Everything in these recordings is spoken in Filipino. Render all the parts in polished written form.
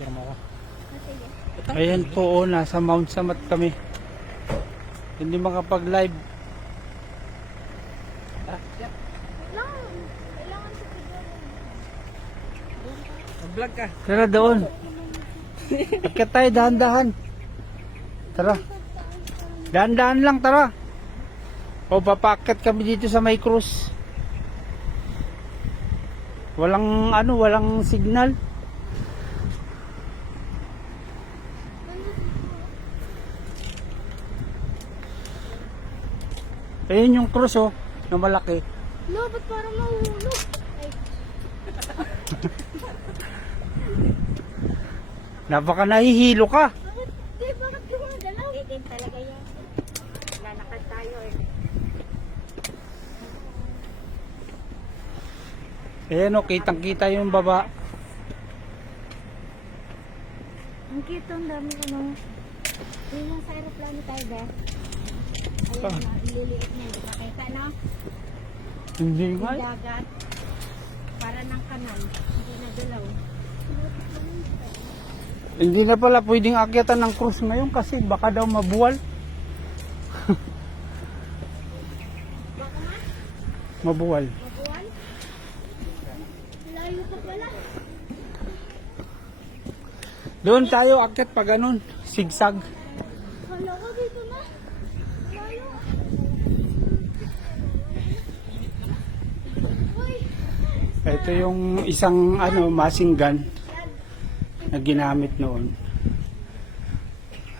Picture mo ako. Ayan po, oh, nasa Mount Samat kami. Hindi makapag-live. Mag-vlog ka. Tara doon. Akit tayo, dahan-dahan. Tara. Dahan-dahan lang, tara. O, papakit kami dito sa may cruise. Walang, walang signal. Ayun yung cruise, oh, na malaki. No, ba't parang mahulog? Ay, Napaka nahihilo ka. bakit gumagalaw? Din talaga yan. Lalakad tayo eh. Ayan, oh, kitang-kita yung baba. Ang cute, ang dami ano. Yun yung sa aeroplano tayo, be. Ayun Ah. na, ililiit niya. Di ba kita, no? Hindi Yung nga. dagat. Para ng kanal. Hindi na galaw. Hindi na pala pwedeng akyatan ng cruise ngayon kasi baka daw mabuwal. Baka nga, Mabuwal. mabuwan. Layo pa pala. Doon tayo akyat pa ganun. Sigsag. Kala ko dito na. Layo. Uy, Ito yung isang machine gun na ginamit noon.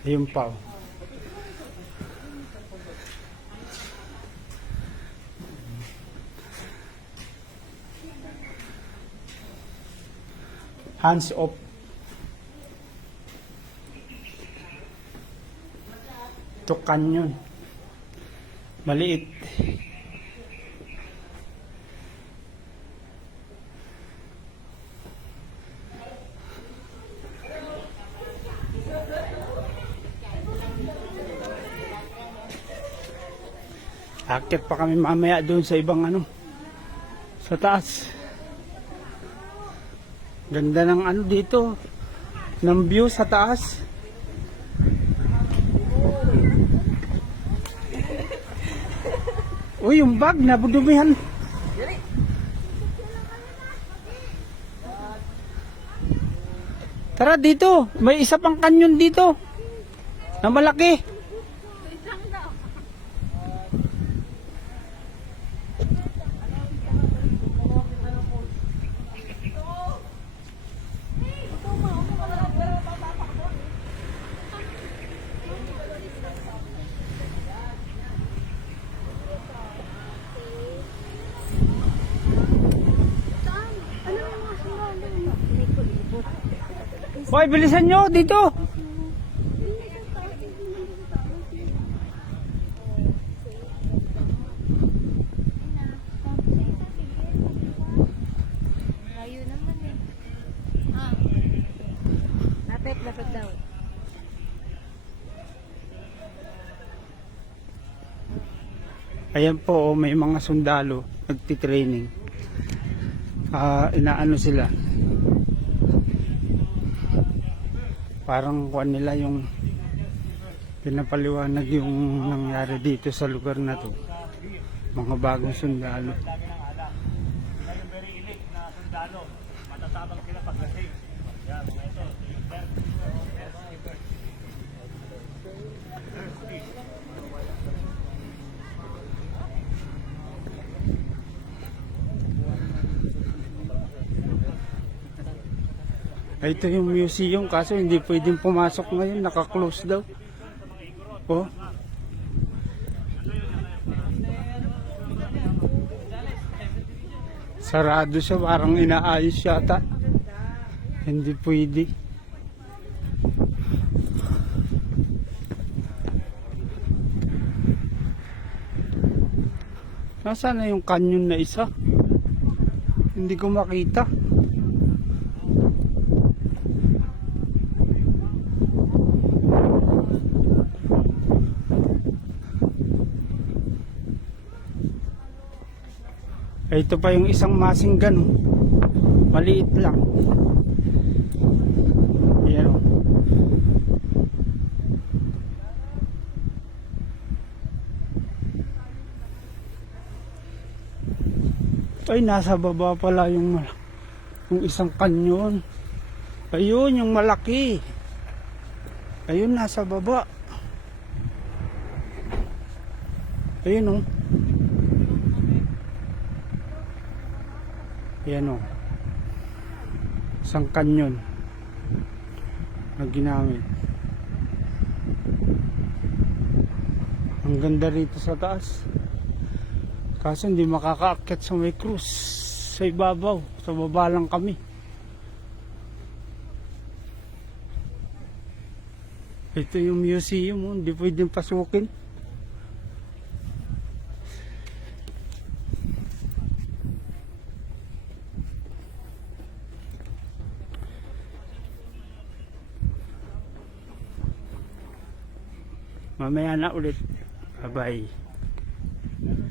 Ayun pa. Oh. Hands off. Ito canyon. Maliit. Akit pa kami mamaya doon sa ibang sa taas. Ganda ng dito, ng view sa taas. Uy, yung bag, nabudumihan. Tara dito, may isa pang kanyon dito, na malaki. ano yung mga sumali? May kulibot. Hoy, bilisan nyo dito. Layo naman eh. Lapit daw. Ayan po, oh, may mga sundalo nagtitraining. Inaano sila. Parang kuwan nila yung pinapaliwanag yung nangyari dito sa lugar na to. Mga bagong sundalo. Ito yung museum kaso hindi pwedeng pumasok ngayon, naka-close daw. Oh. Sarado siya, parang inaayos yata. Hindi pwede. Nasaan na yung canyon na isa? Hindi ko makita. Ito pa yung isang machine gun. Maliit lang. Ay, nasa baba pala yung isang kanyon. Ayun, yung malaki. Ayun, nasa baba. Ayun, oh. Ayan, oh. Isang kanyon na ginamit. Ang ganda rito sa taas. Kaso hindi makakaakyat sa may cruise. Sa ibabaw. Sa baba lang kami. Ito yung museum. Oh. Hindi pwedeng pasukin. Mamaya na ulit. Bye-bye.